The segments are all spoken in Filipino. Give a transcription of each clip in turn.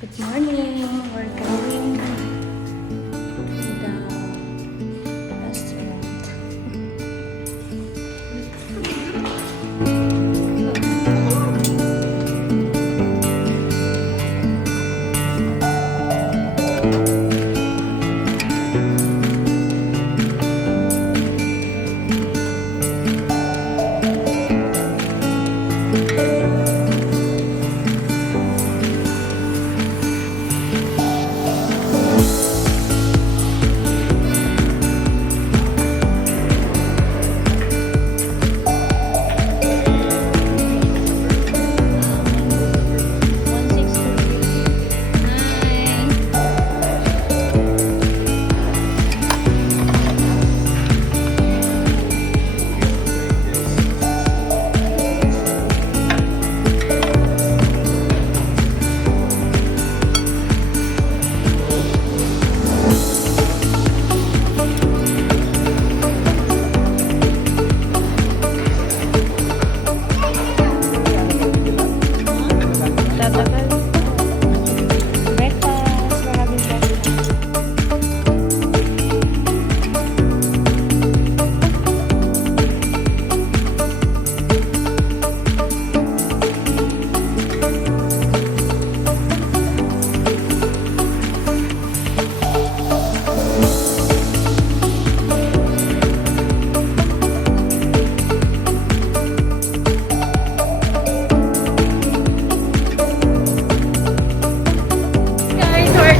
Good morning. We're going to the restaurant.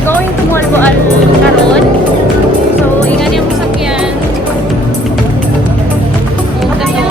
Going to Morboal karon. So, ingan yung sakyan. O, kato.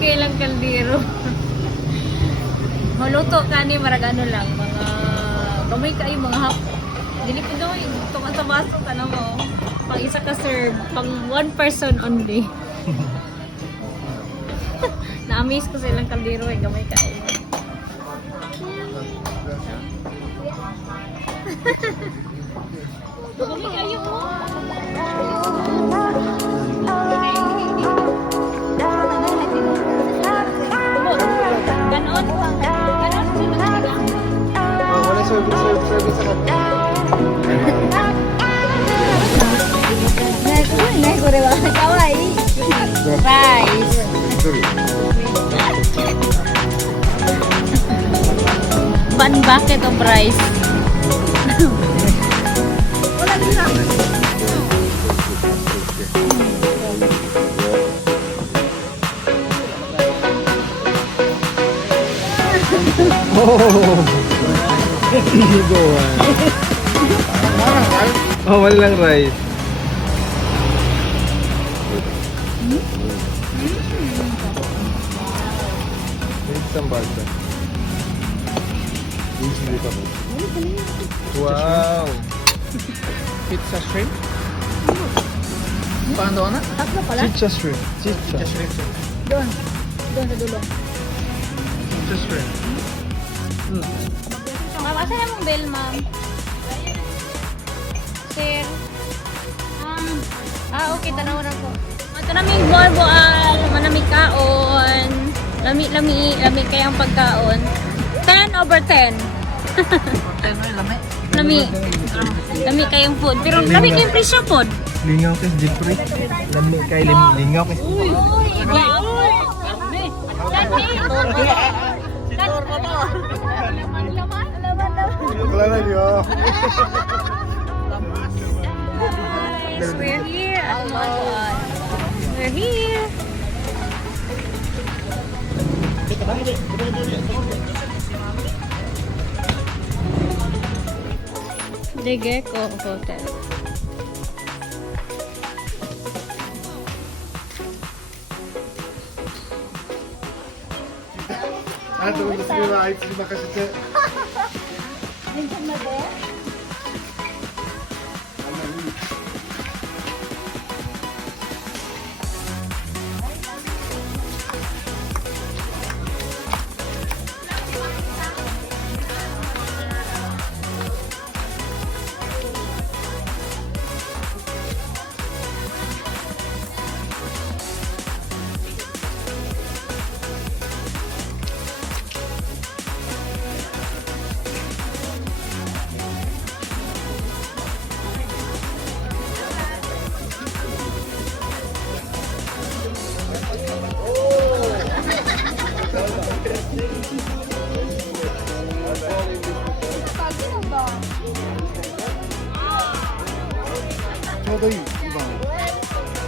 Kailang kaldero. Maluto kani marag ano lang mga gamay kay mga hap. Dili ko daw tungan sa baso kana mo. Pang isa ka serve, pang one person only. Na-amaze ko sa ilang kaldero ay gamay kay. Gamay kayo mo. Come on. bucket of rice. Go on. Oh, wala lang rice. Sambalsa. Wow. Pizza shrimp? Paano na? Tatlo pala? Chicha shrimp. Chicha. Shrimp. Doon. Doon sa dulo. Chicha shrimp. Ma'am, asa na mong bell, ma'am? Sir. Okay, tanaw na ko. Ito naming borboal, manamig kaon. Lami kayang pagkaon. 10/10. Lami kayang food. Pero lami kayang presyo food. Lingaw kasi Jeffrey. Lami kay lingaw kasi. Wala na niyo. Guys, we're here at Maguan. We're here. The Gecko Hotel. Ito ko gusto nila ay sila kasi saちょうどいい今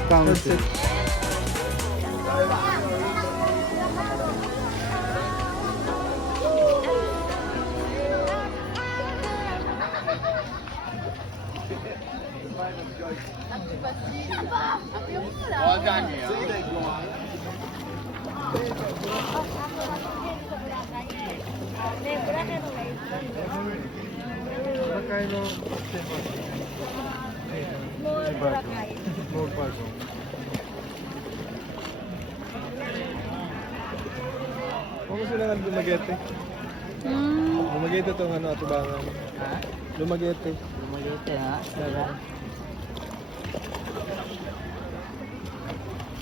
ダウンしてる Kung sila nga Lumagete. Lumagete itong ano, atubangan. Ha? Lumagete. Lumalute ha? Sara.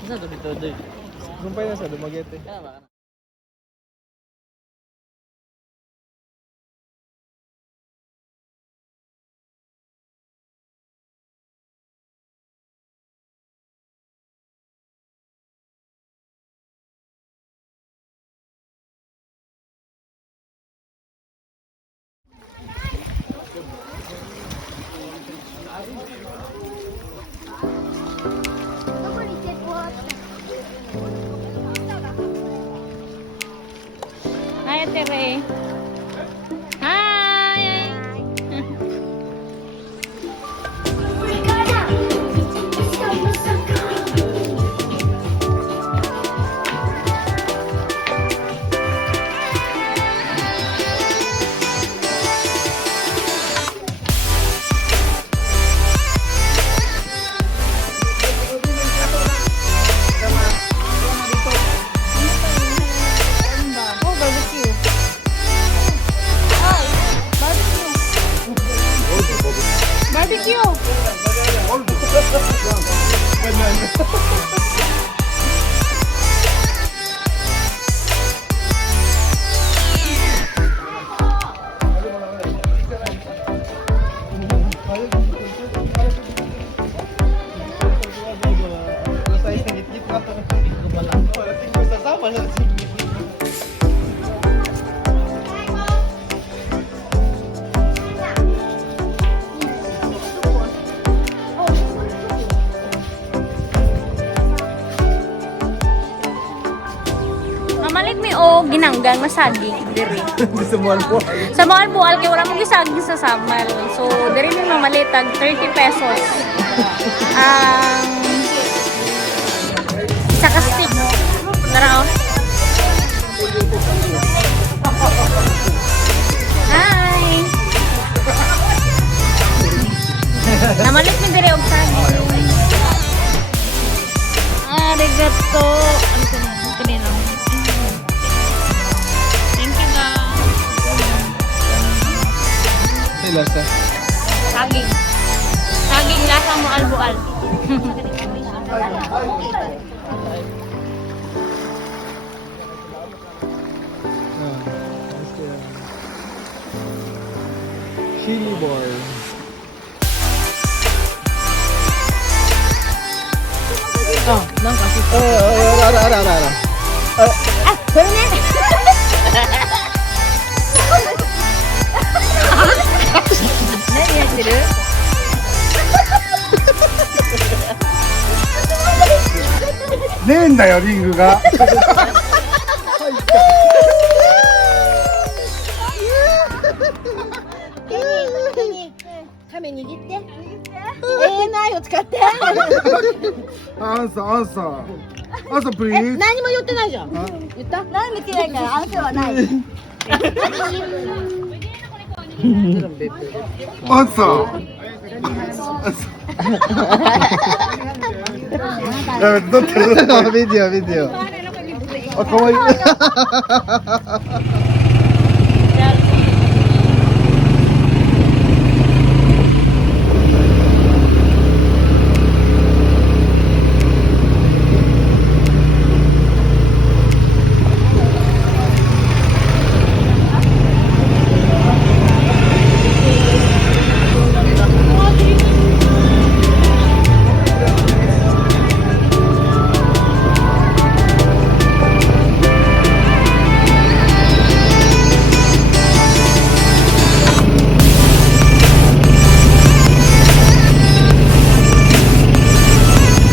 Isa to dito doy. Sumpay na sa Lumagete. Hi, Tere. Hi. Oh, barbecue. o ginanggang na saging diri. Hindi sa mall po. Sa mga buwal kay wala mo gisaging sa samal. So diri mi mamalitag 30 pesos. Ang isa ka stick. Tara oh. Hi. Namalit mi diri og saging. Arigato. Ano kanina? Thank you ga. Hey, lasa. Saging. Saging lasa mo albual. Chili bar. Ara. Ah, permen. Nani ya tiru? ねえんだよリングが亀握ってないを使ってアンサープリーズ何も言ってないじゃん言った何も言ってないからアンサーはないアンサーやめて撮ってるビデオ。あ、かわいい。Dal